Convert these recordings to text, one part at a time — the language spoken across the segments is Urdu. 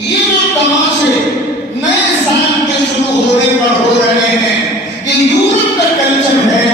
یہ جو تماشے نئے سال کے شروع ہونے پر ہو رہے ہیں، یہ یورپ کا کلچر ہے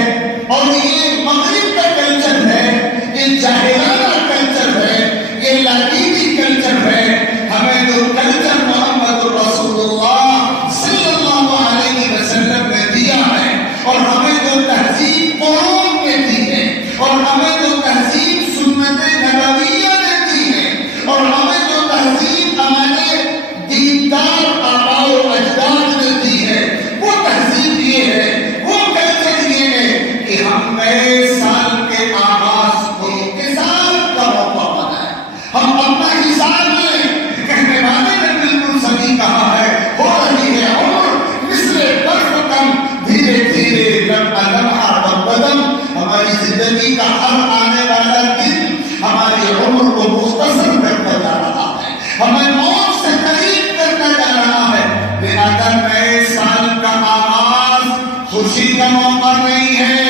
اور یہ مغرب کا کلچر ہے، یہ جاہلانہ کلچر ہے، یہ لاطینی کلچر ہے۔ ہمیں جو کلچر محمد رسول اللہ صلی اللہ علیہ وسلم نے دیا ہے، اور ہمیں جو تہذیب قرآن نے دی ہے، اور ہمیں جو تہذیب سنت نبویہ نے دی ہے، اور ہمیں جو تہذیب ہمارے دیندار آباء و اجداد نے دی ہے، وہ تہذیب یہ ہے، وہ کلچر یہ ہے کہ ہم نئے سال کے آغاز کو اتصال کا موقع بنائیں۔ ہم اپنا حساب لیں، کہنے والے نے بالکل صحیح کہا ہے، ہو رہی ہے عمر مثل برف کم، دھیرے دھیرے لمحہ بدم، ہماری زندگی کا ہر آنے والا دن ہماری عمر کو مختصر کرتا جا رہا ہے، ہمیں موت سے قریب کرتا جا رہا ہے۔ لہذا نئے سال کا آغاز خوشی کا موقع نہیں ہے،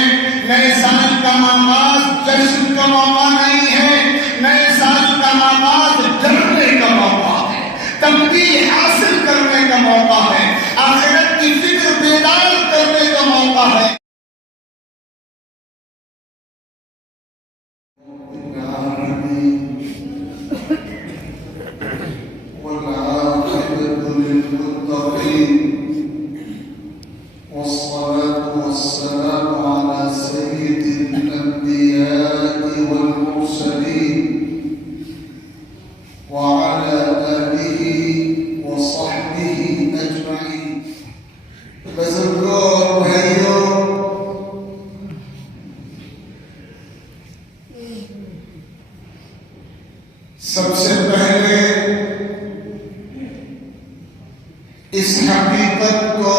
نئے سال کا آغاز جشن کا موقع نہیں ہے، نئے سال کا آغاز ڈرنے کا موقع ہے، تنبیہ حاصل کرنے کا موقع ہے، آخرت کی فکر بیدار کرنے کا موقع ہے۔ والصلاة والسلام على سيد الأنبياء والمرسلين وعلى آله وصحبه أجمعين۔ بزرگوں بھائیوں، سب سے پہلے اس حقیقت کو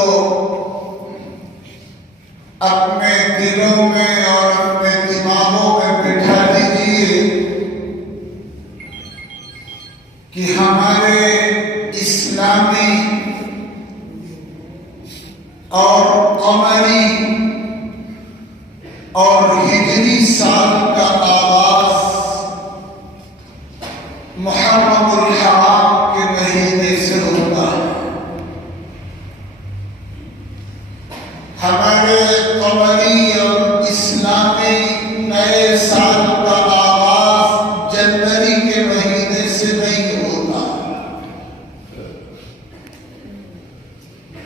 اپنے دلوں میں اور اپنے دماغوں میں بٹھا لیجیے کہ ہمارے اسلامی اور قمری اور ہجری سال کا آغاز محرم الحرام کے مہینے سے ہوتا ہے۔ ہمارے قمری اور اسلامی نئے سال کا آغاز جنوری کے مہینے سے نہیں ہوتا۔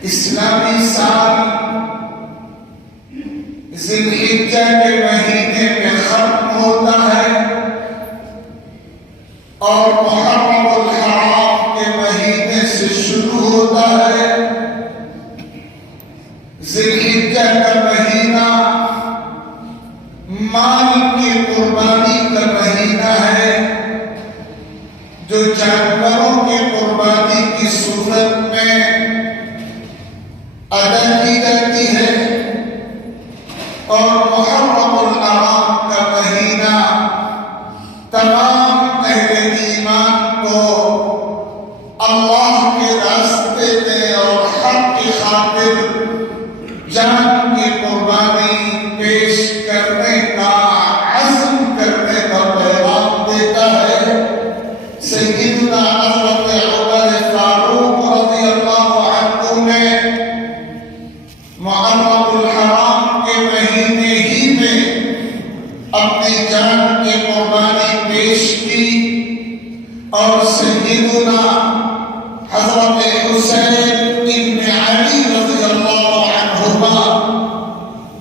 اسلامی سال ذی الحجہ کے مہینے میں ختم ہوتا ہے اور محرم الحرام کے مہینے سے شروع ہوتا ہے۔ ذی الحجہ کا مہینہ مال کی قربانی کا مہینہ ہے، جو جانوروں کی قربانی کی صورت میں ادا کی جاتی ہے، اور محرم الحرام کا مہینہ تمام اہل ایمان کو اللہ کے راستے میں اور حق کی خاطر جان کی قربانی پیش کرنے کا عزم کرنے کا پیغام دیتا ہے۔ سیدنا حضرت عمر فاروق رضی اللہ عنہ نے محرم الحرام کے مہینے ہی میں اپنی جان کی قربانی پیش کی، اور سیدنا حضرت حسین ابن علی رضی اللہ عنہما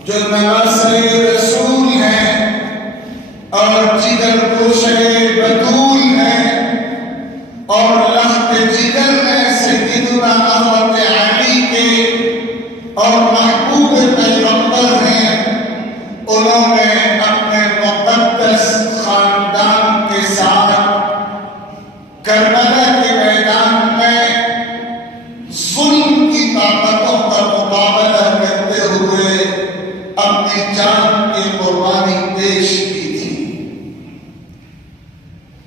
جو نواسے رسول ہیں اور جگر گوشے بطول ہیں اور لخت جگر ہیں سیدنا حضرت علی کے اور محبوب پیغمبر ہیں، انہوں نے اپنے مقدس خاندان کے ساتھ کربلا کے میدان میں ظلم کی طاقتوں کا مقابلہ کرتے ہوئے اپنی جان کی قربانی پیش کی تھی۔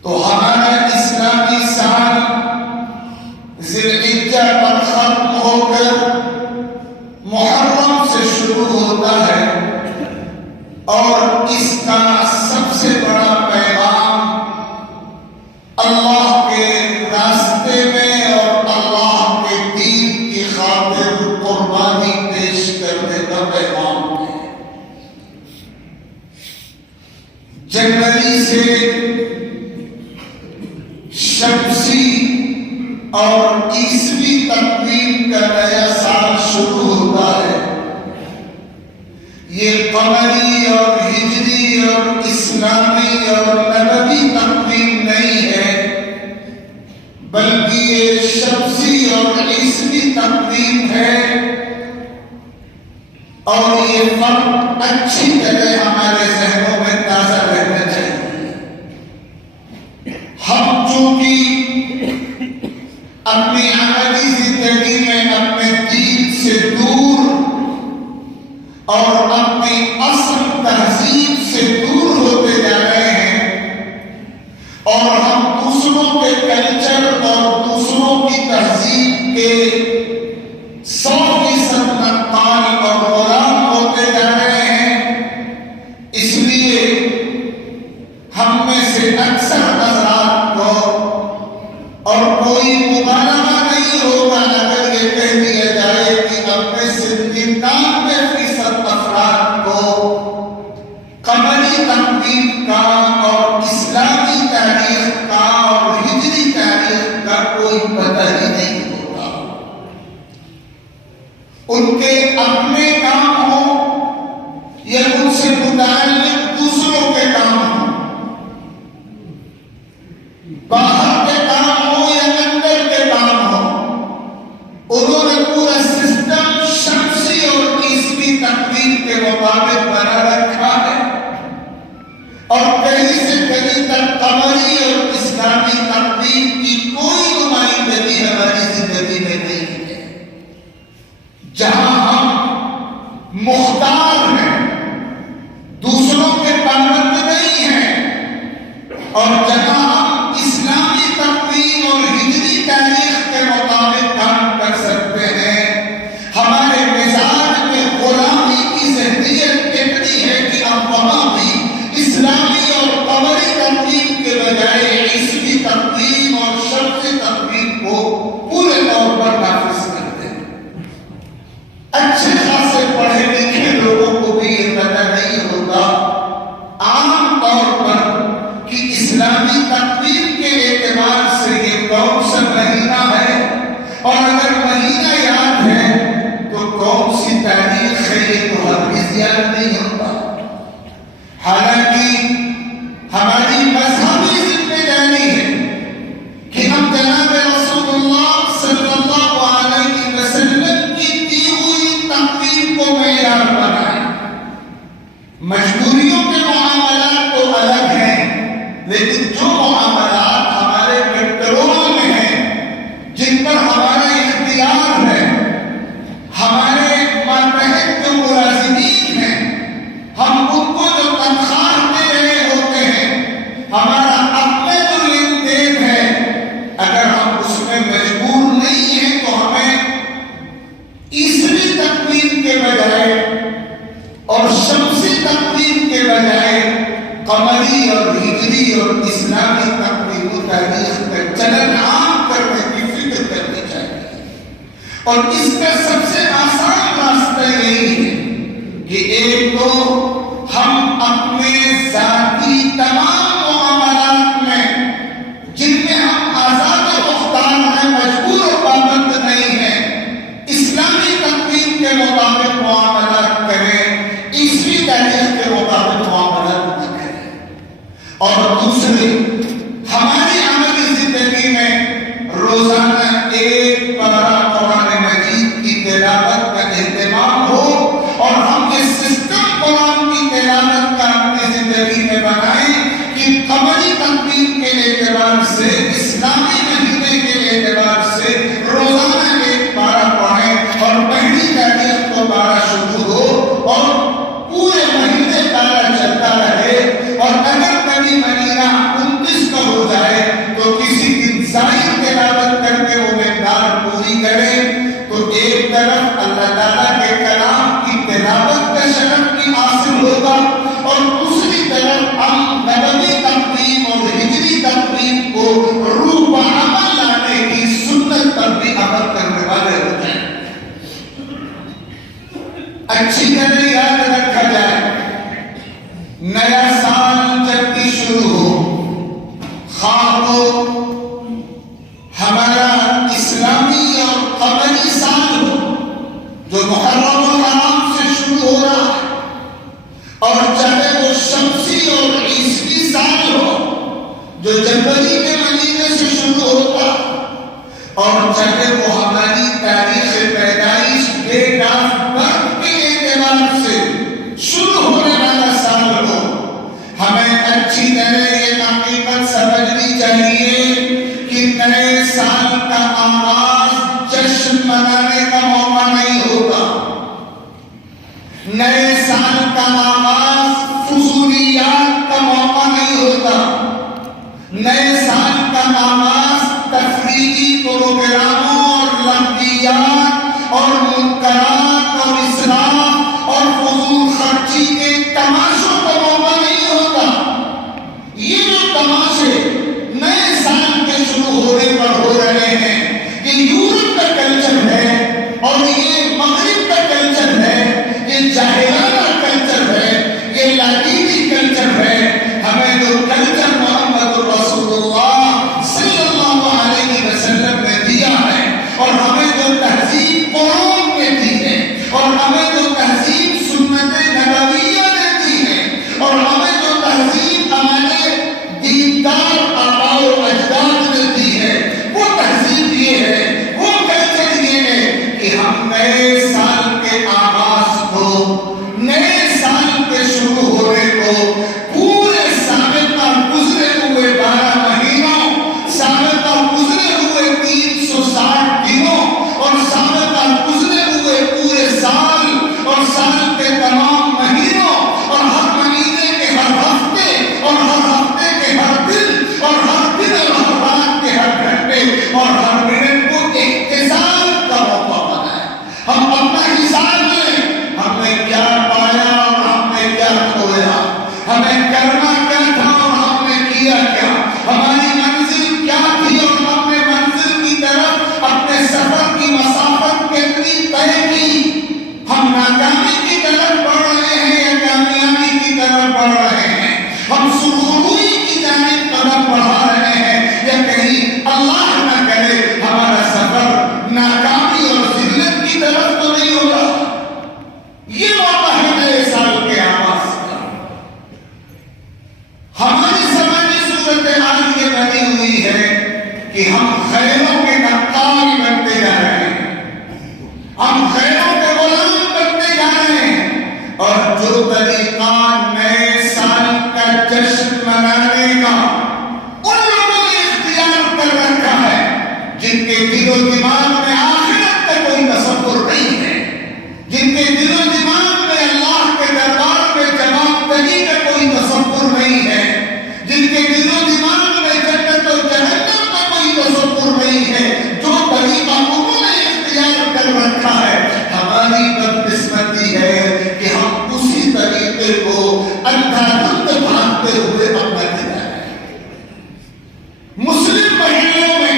تو ہمارا اسلامی سال ذی الحجہ پر ختم ہو کر محرم سے شروع ہوتا ہے، اور اس کا سب سے بڑا پیغام اللہ کے شمسی اور عیسوی تقویم کا نیا سال شروع ہوتا ہے. یہ قمری اور ہجری اور اسلامی اور نبوی تقویم نہیں ہے، بلکہ یہ شمسی اور عیسوی تقویم ہے. اور یہ فرق اچھی طرح ہمارے ذہنوں میں تازہ رہنا چاہیے. ہم چونکہ اپنی عملی زندگی میں اپنے دین سے دور اور اپنی اصل تہذیب سے دور ہوتے جا رہے ہیں، اور ہم دوسروں کے کلچر اور دوسروں کی تہذیب کے 100% نقال اور غلام ہوتے جا رہے ہیں. اس لیے ہم میں سے اکثر حضرات کو، اور کوئی مبالغہ نہیں ہوگا اگر یہ کہہ دیا جائے کہ اب میں سے 99% افراد کو قمری تقویم کا اور اسلامی تاریخ کا اور ہجری تاریخ کا کوئی پتہ ہی نہیں ہوگا. ان کے اپنے کام ہوں یا ان سے متعلق دوسروں کے کام ہوں، باہر کے کام ہو یا اندر کے کام ہو، انہوں نے پورا سسٹم شمسی اور عیسوی تقویم کے مطابق بنا رکھا ہے، اور کہیں سے کہیں تک قمری اور اسلامی تقویم کی کوئی نمائندگی ہماری زندگی میں نہیں ہے. جہاں ہم مختار ہیں، دوسروں کے پابند نہیں ہیں، اور جہاں ہم اسلامی تقویم اور ہجری تاریخ کے مطابق کام کر سکتے ہیں، ہمارے مزاج میں غلامی کی ذہنیت اتنی ہے کہ ہم وہاں بھی اسلامی اور قمری تقویم کے بجائے عیسوی تقویم اور شمسی تقویم کو پورے طور پر نافذ کرتے ہیں. اچھے خاصے پڑھے لکھے لوگوں کو بھی یہ پتہ نہیں ہوتا عام طور پر کہ اسلامی تقویم کے اعتبار سے یہ کون سا مہینہ ہے، اور اگر مہینہ یاد ہے تو کون سی تاریخ ہے، یہ تو ہرگز یاد نہیں ہوتا. حالانکہ ہماری مذہبی ذمہ داری ہے کہ ہم جناب رسول اللہ صلی اللہ علیہ وسلم کی دی ہوئی تقویم کو معیار بنائیں. مجبوریوں کے معاملات تو الگ ہیں، لیکن جو معاملات ہمارے کنٹرول میں ہیں، جن پر ہمارا اختیار ہے، ہمارے ماتحت جو ملازمین ہیں، ہم ان کو جو تنخواہ دے رہے ہوتے ہیں، ہمارا اپنا جو لین دین ہے، اگر ہم اس میں مجبور نہیں ہیں تو ہمیں عیسوی تقویم کے بجائے اور شمسی تقویم کے بجائے قمری اور ہجری اور اسلامی تقویم و تاریخ کا چلن عام کرنے کی فکر کرنی چاہیے. اور اس کا سب سے آسان راستہ یہی ہے کہ ایک تو ہم اپنے ذاتی تمام معاملات میں جن میں ہم آزاد و مختار ہیں، مجبور و پابند نہیں ہیں، اسلامی تقویم کے مطابق معاملات کریں، عیسوی تاریخ کے مطابق معاملات نہ کریں. اور دوسرے، ہماری عملی زندگی میں روزانہ ایک پارہ قرآن مجید کی تلاوت کا اہتمام ہو، اور ہم یہ سسٹم نئے سال کا آغاز جشن منانے کا موقع نہیں ہوتا، نئے سال کا آغاز فضولیات کا موقع نہیں ہوتا، نئے سال کا آغاز تفریحی پروگراموں اور لغویات اور منکرات اور اسراف اور فضول خرچی کے تماشوں کا موقع نہیں ہوتا۔ یہ جو تماشے نئے سال کے شروع ہونے پر ہو رہے ہیں، یہ یورپ کا کلچر ہے اور یہ مغرب کا کلچر ہے، یہ جاہلانہ کلچر ہے، یہ لاطینی کلچر ہے۔ ہمیں جو کلچر محمد رسول اللہ صلی اللہ علیہ وسلم نے دیا ہے اور ہمیں جو تہذیب قرآن نے دی ہے اور ہمیں جو تہذیب سنت نبویہ نے دی ہے اور ہمیں جو تہذیب ہمارے دیندار آباء و اجداد نے دی ہے، وہ تہذیب یہ ہے، وہ کلچر یہ ہے کہ ہم نئے سال کے آغاز کو، نئے سال کے شروع ہونے کو پورے سابقہ گزرے ہوئے 12 مہینوں، سابقہ گزرے ہوئے 360 دنوں اور سابقہ گزرے ہوئے پورے سال اور سال کے تمام مہینوں اور ہر مہینے کے ہر ہفتے اور ہر ہفتے کے ہر دن اور ہر دن اور ہر رات کے ہر گھنٹے اور ہر منٹ کو احتساب کا موقع بنائے۔ ہم اپنا حساب لیں، ہم نے کیا پایا اور ہم نے کیا کھویا، ہمیں کرنا کیا تھا اور ہم نے کیا کیا، ہماری منزل کیا تھی اور ہم نے منزل کی طرف اپنے سفر کی مسافت کتنی طے کی، ہم ناکامی کی طرف بڑھ رہے ہیں یا کامیابی کی طرف بڑھ رہے ہیں، ہم سرخروئی کی جانب قدم بڑھا رہے ہیں یا کہیں اللہ نہ کرے ہمارا سفر ناکامی اور ذلت کی طرف تو نہیں ہوگا۔ یہ موقع ہے نئے سال کے آغاز کا۔ ہماری سماجی صورتحال یہ بنی ہوئی ہے کہ ہم خیروں کے نقال بنتے جا رہے ہیں، ہم خیروں کے غلام بنتے جا رہے ہیں، اور جو طریقہ نئے سال کا جشن منانے کا ان لوگوں نے اختیار کر رکھا ہے جن کے دل و دماغ میں آخرت کا کوئی تصور نہیں ہے، جن کے دل و دماغ میں اللہ کے دربار میں جواب دہی کا کوئی تصور نہیں ہے، جن کے دل و دماغ میں جنت و جہنم کا کوئی تصور نہیں ہے، جو طریقہ انہوں نے اختیار کر رکھا ہے، ہماری بدقسمتی ہے کہ ہم اسی طریقے کو اندھا دھند بھانتے ہوئے اپناتے جا رہے ہیں۔ مسلم محلوں میں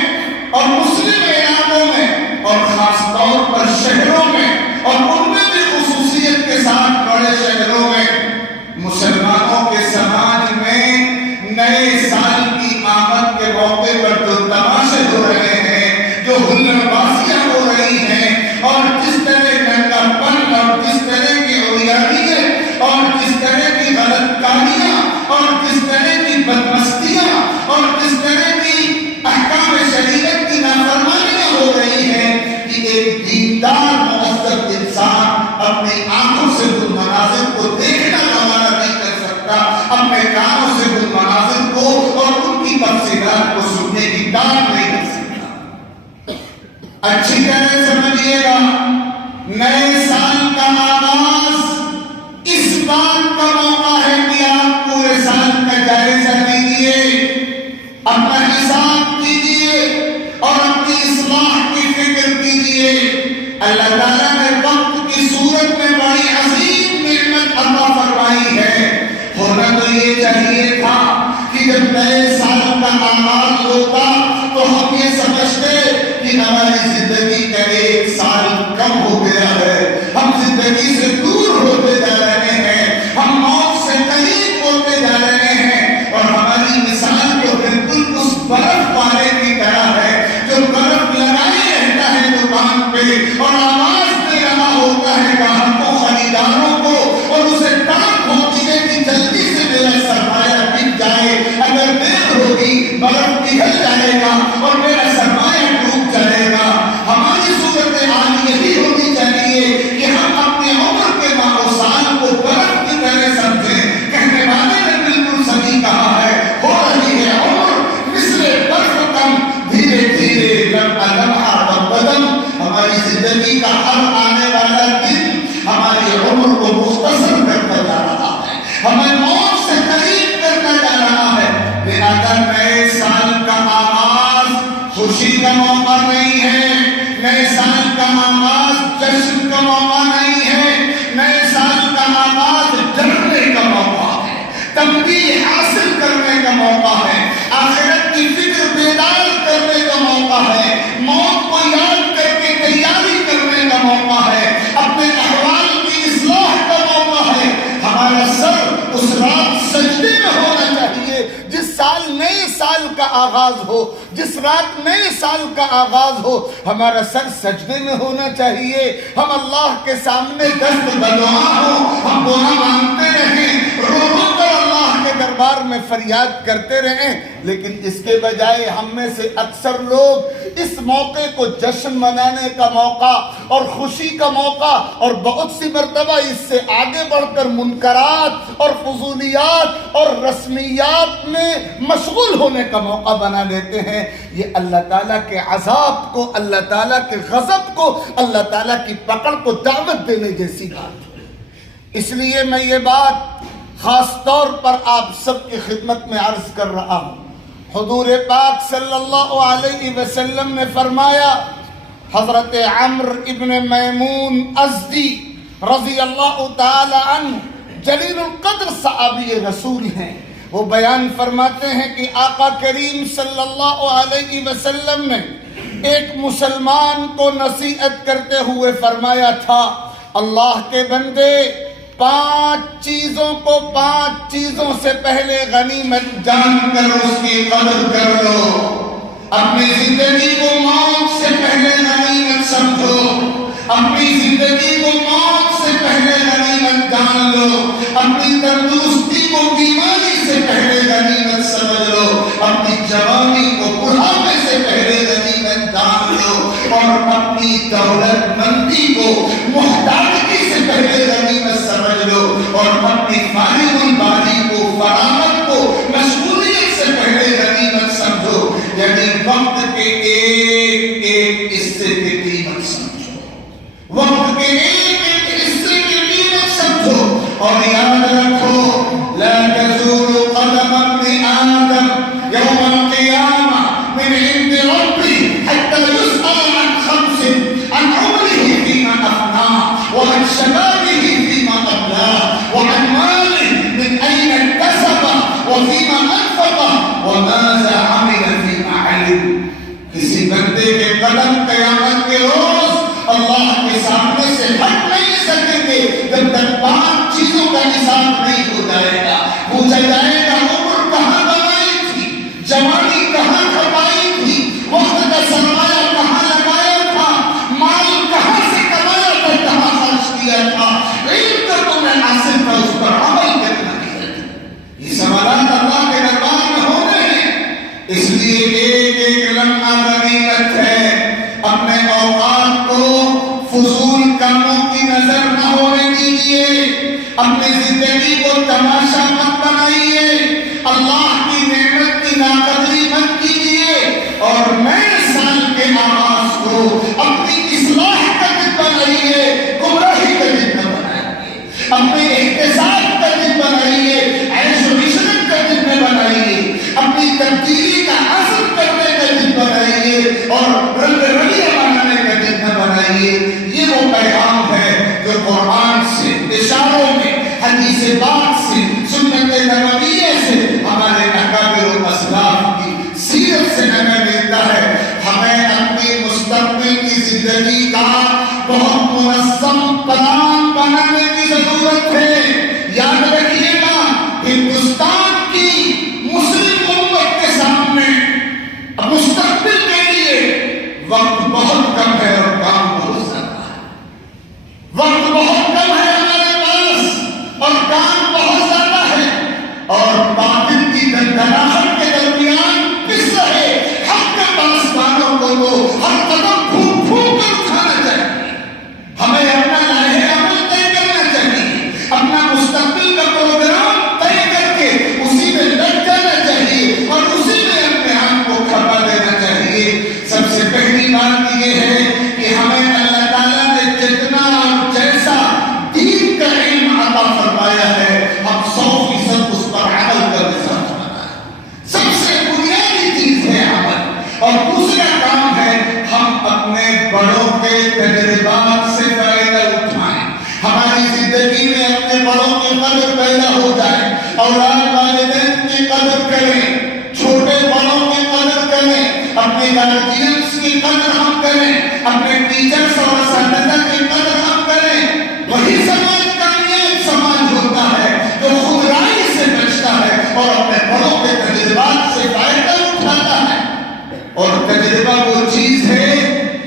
اور مسلم علاقوں میں اور خاص طور پر شہروں میں اور ان میں بھی خصوصیت کے ساتھ بڑے شہروں میں مسلمانوں کے سماج میں نئے سال کی آمد کے موقع پر جو تماشے ہو رہے ہیں، جو ہلڑ بازیاں ہو رہی ہیں اور جس طرح ننگا پن اور جس طرح کی عریانیت اور جس طرح کی غلط کاریاں اور جس طرح کی بدمستیاں اور جس طرح کی احکام شریعت کی نافرمانیاں ہو رہی ہیں کہ ایک دیندار مہذب انسان اپنی آنکھوں سے ان مناظر کو دیکھنا گوارا نہیں کر سکتا، اپنے کانوں سے ان مناظر کو اور ان کی تفصیلات کو سننے کی ڈانٹ نہیں کر سکتا۔ اچھی طرح سمجھیے گا، نئے سال کا آغاز اس بات کا موقع ہے کہ آپ پورے سال کا جائزہ لیجیے، اپنا حساب کیجیے اور اپنی اصلاح کی فکر کیجیے۔ اللہ تعالیٰ نے وقت کی صورت میں بڑی عظیم نعمت عطا فرمائی ہے۔ ہونا تو یہ چاہیے تھا کہ جب نئے سال کا آغاز ہوتا تو ہم یہ سمجھتے کہ ہماری زندگی کا ایک سال کم ہو گیا ہے، ہم زندگی سے دور ہوتے جا رہے ہیں، ہم موت سے قریب ہوتے جا رہے ہیں، اور ہماری مثال تو بالکل اس برف والے کی طرح ہے جو برف لگائے رہتا ہے دکان پہ اور آواز دے رہا ہوتا ہے گاہکوں خریداروں کو، اور اسے تڑپ ہوتی ہے کہ جلدی سے میرا سرمایہ بک جائے، اگر دیر ہوگی برف پگھل جائے گا اور میرا سرمایہ ڈوب جائے گا۔ ہماری صورتحال یہی ہونی چاہیے کہ ہم اپنے عمر کے ماہ و سال کو برف کی طرح سمجھیں۔ کہنے والے نے بالکل صحیح کہا ہے، ہو رہی ہے عمر مثل برف کم، دھیرے خوشی کا موقع نہیں ہے، نئے سال کا آغاز جشن کا موقع نہیں ہے، نئے سال کا آغاز ڈرنے کا موقع ہے، تنبیہ حاصل کرنے کا موقع ہے، آخرت کی فکر بیدار کرنے کا موقع ہے، موت کو یاد کر کے تیاری کرنے کا موقع ہے، اپنے احوال کی اصلاح کا موقع ہے۔ ہمارا سر اس رات سجدے میں ہونا چاہیے جس سال نئے سال کا آغاز ہو، جس رات نئے سال کا آغاز ہو، ہمارا سر سجدے میں ہونا چاہیے، ہم اللہ کے سامنے دست بدعا ہوں، ہم دعا مانگتے رہیں، رو رو کر اللہ کے دربار میں فریاد کرتے رہیں، لیکن اس کے بجائے ہم میں سے اکثر لوگ اس موقع کو جشن منانے کا موقع اور خوشی کا موقع اور بہت سی مرتبہ اس سے آگے بڑھ کر منکرات اور فضولیات اور رسمیات میں مشغول ہونے کا موقع بنا لیتے ہیں۔ یہ اللہ تعالیٰ کے عذاب کو، اللہ تعالیٰ کے غضب کو، اللہ تعالیٰ کی پکڑ کو دعوت دینے جیسی بات ہے۔ اس لیے میں یہ بات خاص طور پر آپ سب کی خدمت میں عرض کر رہا ہوں۔ حضور پاک صلی اللہ علیہ وسلم نے فرمایا، حضرت عمرو ابن میمون ازدی رضی اللہ تعالی عنہ جلیل القدر صحابی رسول ہیں، وہ بیان فرماتے ہیں کہ آقا کریم صلی اللہ علیہ وسلم نے ایک مسلمان کو نصیحت کرتے ہوئے فرمایا تھا، اللہ کے بندے، 5 چیزوں کو 5 چیزوں سے پہلے غنیمت جان کر اس کی قدر کر لو، اپنی زندگی کو موت سے پہلے غنیمت سمجھو، اپنی زندگی کو موت سے پہلے غنیمت جان لو، اپنی تندرستی کو بیماری سے پہلے غنیمت سمجھ لو، اپنی جوانی کو بڑھاپے سے پہلے غنیمت جان لو، اور اپنی دولت مندی کو محتاجی سے پہلے غنیمت سمجھ لو، اور اپنی فارغ البالی کو، فراغت کو، مشغولیت سے پہلے غنیمت سمجھو، یعنی وقت کے ایک ایک حصے کی قیمت سمجھو، وقت کے ایک ایک حصے کی قیمت سمجھو، اور یاد رکھو، لا تزول قدم ابن آدم یوم القیامہ من عند ربی حتی یسأل عن 5 عن عمره فيما أفناه وعن شبابه فيما أبلاه وعن ماله من أين اكتسبه وفيما أنفقه وماذا عمل فيما علم۔ کسی بندے کے قدم قیامت کے روز اللہ کے سامنے سے ہٹ نہیں سکیں گے جب تک 5 چیزوں کا حساب نہیں ہو جائے گا۔ پوچھا جائے گا، عمر کہاں گوائی تھی، جوانی کہاں کھپائی تھی، وقت کا سرمایہ کہاں لگایا تھا، مال کہاں سے کمایا تھا، کہاں خرچ کیا تھا، علم کا تمہیں حاصل تھا، اس پر عمل کرنا ہے۔ یہ سوالات اللہ کے دربار میں ہو رہے ہیں، اس لیے ایک ایک لمحہ غنیمت ہے۔ اپنے اوقات کو فضول کاموں کی نظر نہ ہونے دیجیے، اپنی زندگی کو تماشا مت بنائیے، اللہ کی نعمت کی ناقدری مت کیجیے، اور نئے سال کے آغاز کو اپنی اصلاح کا دن بنائیے، گمراہی کا دن نہ بنائیے، اپنے احتساب کا دن بنائیے، عیش و عشرت کا دن نہ بنائیے، اپنی تبدیلی کا عزم کرنے کا دن بنائیے، اور رنگ رلیاں بنانے کا دن نہ بنائیے۔ یہ وہ پیغام ہے جو قرآن سے، اشاروں میں، حدیث پاک سے، سنت نبویہ سے، ہمارے اکابر و اسلاف کی سیرت سے ہمیں ملتا ہے۔ ہمیں اپنی مستقبل کی زندگی کا بہت منظم پلان بنانے کی ضرورت ہے۔ یاد رکھیے گا، ہندوستان کی مسلم امت کے سامنے مستقبل کے لیے وقت بہت کم ہے اور کام بہت زیادہ ہے۔ وقت بہت کم ہے ہمارے پاس اور کام بہت زیادہ ہے، اور باطل کی دندناہٹ کے درمیان پس رہے حق کے پاسبانوں کو تو ہر قدم پھونک پھونک کر اٹھانا چاہیے۔ ہمیں اپنا لاہے عمل طے کرنا چاہیے، اپنا مستقبل کا پروگرام طے کر کے اسی میں لگ جانا چاہیے، اور اسی میں اپنے آپ کو کھپا دینا چاہیے۔ سب سے پہلی بات یہ ہے کہ ہمیں اللہ تعالیٰ نے جتنا اور جیسا دین کا علم عطا فرمایا ہے، ہم 100% اس پر عمل کرنے ساتھ بنا ہے۔ سب سے بنیادی چیز ہے عمل، اور دوسرا کام ہے ہم اپنے بڑوں کے تجربات سے فائدہ اٹھائیں، ہماری زندگی میں اپنے بڑوں کی قدر پیدا ہو جائے، اولاد والدین کی قدر کریں، چھوٹے بڑوں کی قدر کریں، اپنے گارجینز کی قدر ہم کریں، اپنے ٹیچرز اور اساتذہ کی قدر ہم کریں۔ وہی سماج کامیاب سماج ہوتا ہے جو خود رائی سے بچتا ہے اور اپنے بڑوں کے تجربات سے فائدہ اٹھاتا ہے۔ اور تجربہ وہ چیز ہے،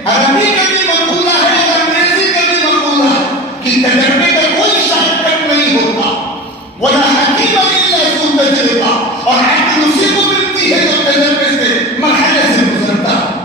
عربی کا بھی مقولہ ہے اور انگریزی کا بھی مقولہ ہے کہ تجربے کا کوئی شارٹ کٹ نہیں ہوتا، وَلَا حَكِيمَ إِلَّا ذُو تَجْرِبَةٍ، اور عقل اسی کو ملتی ہے جو تجربے سے مرحلے سے گزرتا ہے۔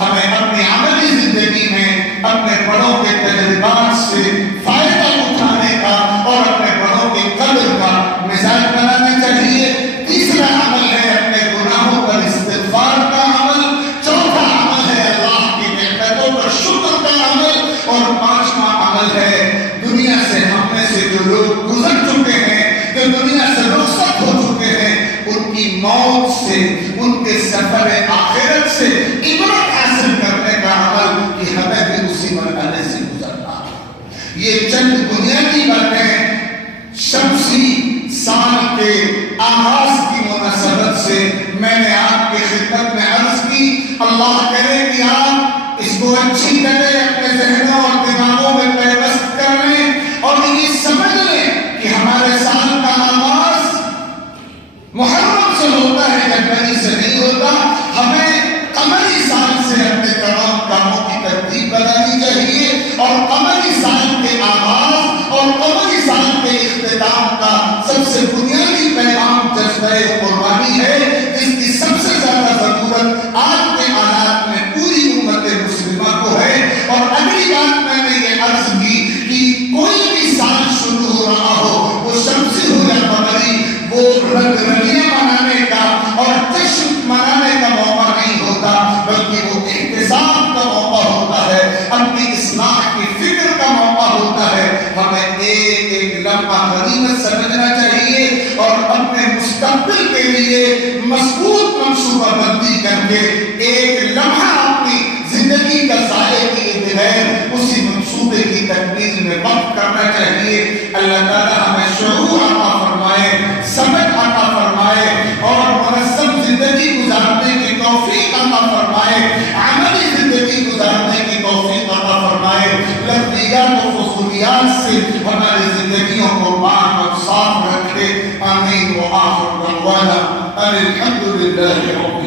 ہمیں اپنی عملی زندگی میں اپنے بڑوں کے تجربات سے فائدہ اٹھانے کا اور اپنے بڑوں کی قدر کا مزاج بنانا چاہیے۔ تیسرا عمل ہے اپنے گناہوں پر استغفار کا عمل، چوتھا عمل ہے اللہ کی نعمتوں پر شکر کا عمل، اور پانچواں عمل ہے دنیا سے ہم میں سے جو لوگ گزر چکے ہیں، جو دنیا سے رخصت ہو چکے ہیں، ان کی موت سے، ان کے سفر آخرت سے عبرت حاصل کرنے کا عمل کہ ہمیں بھی اسی مرحلے سے گزرنا ہے۔ یہ چند بنیادی باتیں شمسی سال کے آغاز کی مناسبت سے میں نے آپ کی خدمت میں عرض کی۔ اللہ کرے کہ آپ اس کو اچھی طرح اپنے ذہنوں اور دماغوں میں پیوست کر لیں اور یہ سمجھ لیں کہ ہمارے سال کا آغاز محرم سے ہوتا ہے، جنوری سے نہیں ہوتا۔ ہمیں قمری سال سے اپنے تمام کاموں کی ترتیب بنانی چاہیے، اور قمری سال کے آغاز اور قمری سال کے اختتام کا سب سے بنیادی پیغام جذبہ قربانی ہے، جس کی سب سے زیادہ ضرورت آج کے حالات میں پوری امت مسلمہ کو ہے۔ اور اگلی بات میں نے یہ عرض کی کہ کوئی بھی سال شروع ہو رہا ہو، وہ شمسی ہو یا قمری، وہ رنگ رلیاں منانے کا اور جشن منانے کا موقع نہیں ہوتا، بلکہ وہ احتساب کا موقع ہوتا ہے، اپنی اصلاح کی فکر کا موقع ہوتا ہے۔ ہمیں ایک ایک لمحہ غنیمت سمجھنا چاہیے اور اپنے مستقبل کے لیے مضبوط منصوبہ بندی کر کے ایک لمحہ اپنی زندگی کا ضائع کیے بغیر اسی منصوبے کی تکمیل میں وقت کرنا چاہیے۔ اللہ تعالی ہمیں شعور عطا فرمائے، سمجھ عطا فرمائے اور منظم زندگی گزارنے کی توفیق عطا فرمائے، عملی زندگی گزارنے کی توفیق عطا فرمائے، لفظیات و فضولیات سے ہماری زندگیوں کو پاک اور صاف رکھے۔ آمین۔ وآخر دعوانا ان الحمد للہ رب